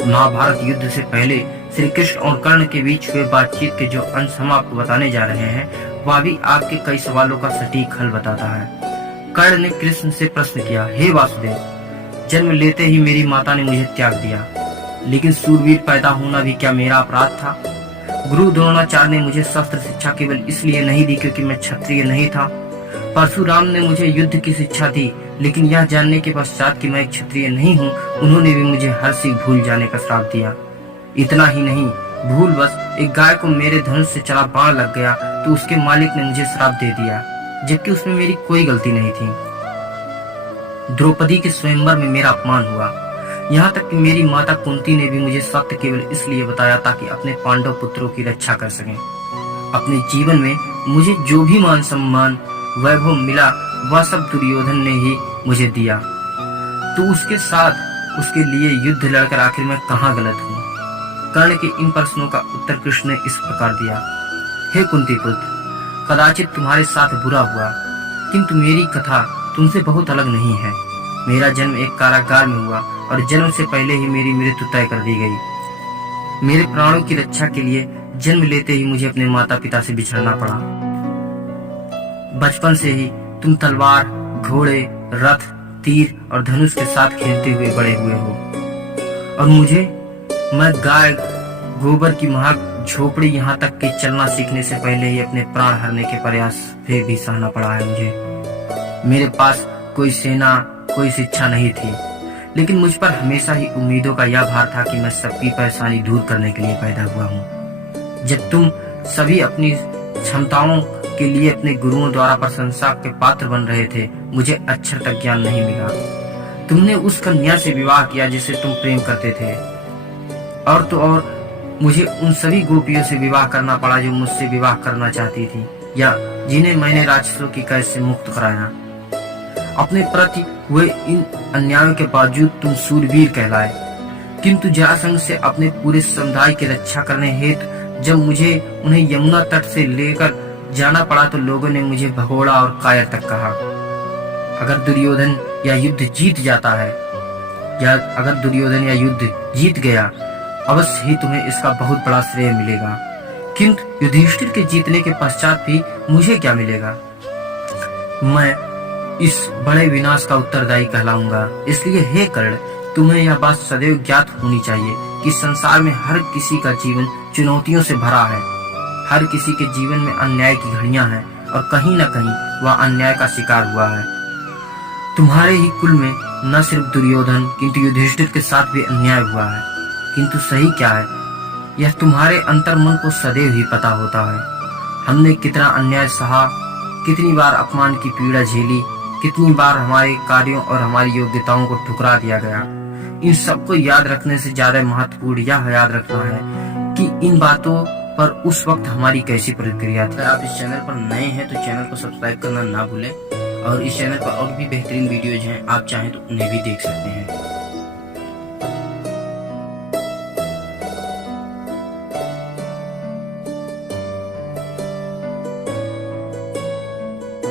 महाभारत युद्ध से पहले श्री कृष्ण और कर्ण के बीच हुए बातचीत के जो अंश हम आपको बताने जा रहे हैं वह भी आपके कई सवालों का सटीक हल बताता है। कर्ण ने कृष्ण से प्रश्न किया, हे वासुदेव, जन्म लेते ही मेरी माता ने मुझे त्याग दिया, लेकिन सूरवीर पैदा होना भी क्या मेरा अपराध था? गुरु द्रोणाचार्य ने मुझे शस्त्र शिक्षा केवल इसलिए नहीं दी क्योंकि मैं क्षत्रिय नहीं था। परशुराम ने मुझे युद्ध की शिक्षा दी, लेकिन यह जानने के पश्चात कि मैं एक क्षत्रिय नहीं हूँ, उन्होंने भी मुझे हर चीज भूल जाने का श्राप दिया। इतना ही नहीं, भूलवश एक गाय को मेरे धनुष से चला बाण लग गया तो उसके मालिक ने मुझे श्राप दे दिया, जबकि उसमें मेरी कोई गलती नहीं थी। द्रौपदी के स्वयंवर में मेरा अपमान हुआ, यहाँ तक कि मेरी माता कुंती ने भी मुझे सत्य केवल इसलिए बताया ताकि अपने पांडव पुत्रों की रक्षा कर सकें। अपने जीवन में मुझे जो भी मान सम्मान वैभव मिला वह सब दुर्योधन ने ही मुझे दिया, तो उसके साथ उसके लिए युद्ध लड़कर आखिर मैं कहाँ गलत हूँ? कर्ण के इन प्रश्नों का उत्तर कृष्ण ने इस प्रकार दिया, हे कुंती पुत्र, कदाचित तुम्हारे साथ बुरा हुआ, किंतु मेरी कथा तुमसे बहुत अलग नहीं है। मेरा जन्म एक कारागार में हुआ और जन्म से पहले ही मेरी मृत्यु तय कर दी गई। मेरे प्राणों की रक्षा के लिए जन्म लेते ही मुझे अपने माता पिता से बिछड़ना पड़ा। बचपन से ही तुम तलवार, घोड़े, रथ, तीर और धनुष के साथ खेलते हुए बड़े हुए हो, और मैं गाय गोबर की महक झोपड़ी यहाँ तक कि चलना सीखने से पहले ही अपने प्राण हरने के प्रयास से भी सहना पड़ा है मुझे। मेरे पास कोई सेना, कोई शिक्षा नहीं थी, लेकिन मुझ पर हमेशा ही उम्मीदों का यह भार था कि मैं सबकी परेशानी दूर करने के लिए पैदा हुआ हूँ। जब तुम सभी अपनी क्षमताओं के लिए अपने गुरुओं द्वारा प्रशंसा के पात्र बन रहे थे, मुझे अक्षर तक ज्ञान नहीं मिला। तुमने उस कन्या से विवाह किया जिसे तुम प्रेम करते थे, और तो और मुझे उन सभी गोपियों से विवाह करना पड़ा जो मुझसे विवाह करना चाहती थी या जिन्हें मैंने राक्षसों की कैद से मुक्त कराया। अपने प्रति हुए इन अन्यायों के बावजूद तुम सूरवीर कहलाए, किंतु जरासंध से अपने पूरे समुदाय की रक्षा करने हेतु जब मुझे उन्हें यमुना तट से लेकर जाना पड़ा तो लोगों ने मुझे भगोड़ा और कायर तक कहा। अगर दुर्योधन या युद्ध जीत जाता है, या अगर दुर्योधन या युद्ध जीत गया, अवश्य ही तुम्हें इसका बहुत बड़ा श्रेय मिलेगा, किंतु युधिष्ठिर के जीतने के पश्चात भी मुझे क्या मिलेगा? मैं इस बड़े विनाश का उत्तरदायी कहलाऊंगा। इसलिए हे कर्ण, तुम्हें यह बात सदैव ज्ञात होनी चाहिए कि संसार में हर किसी का जीवन चुनौतियों से भरा है। हर किसी के जीवन में अन्याय की घड़ियां हैं और कहीं न कहीं वह अन्याय का शिकार हुआ है। तुम्हारे ही कुल में न सिर्फ दुर्योधन किंतु युधिष्ठिर के साथ भी अन्याय हुआ है, किंतु सही क्या है यह तुम्हारे अंतर्मन को सदैव ही पता होता है। हमने कितना अन्याय सहा, कितनी बार अपमान की पीड़ा झेली, कितनी बार हमारे कार्यों और हमारी योग्यताओं को ठुकरा दिया गया। इन सबको याद रखने से ज्यादा महत्वपूर्ण यह याद रखना है कि इन बातों पर उस वक्त हमारी कैसी प्रतिक्रिया थी। अगर आप इस चैनल पर नए हैं तो चैनल को सब्सक्राइब करना ना भूलें, और इस चैनल पर और भी बेहतरीन वीडियोज हैं, आप चाहें तो उन्हें भी देख सकते हैं।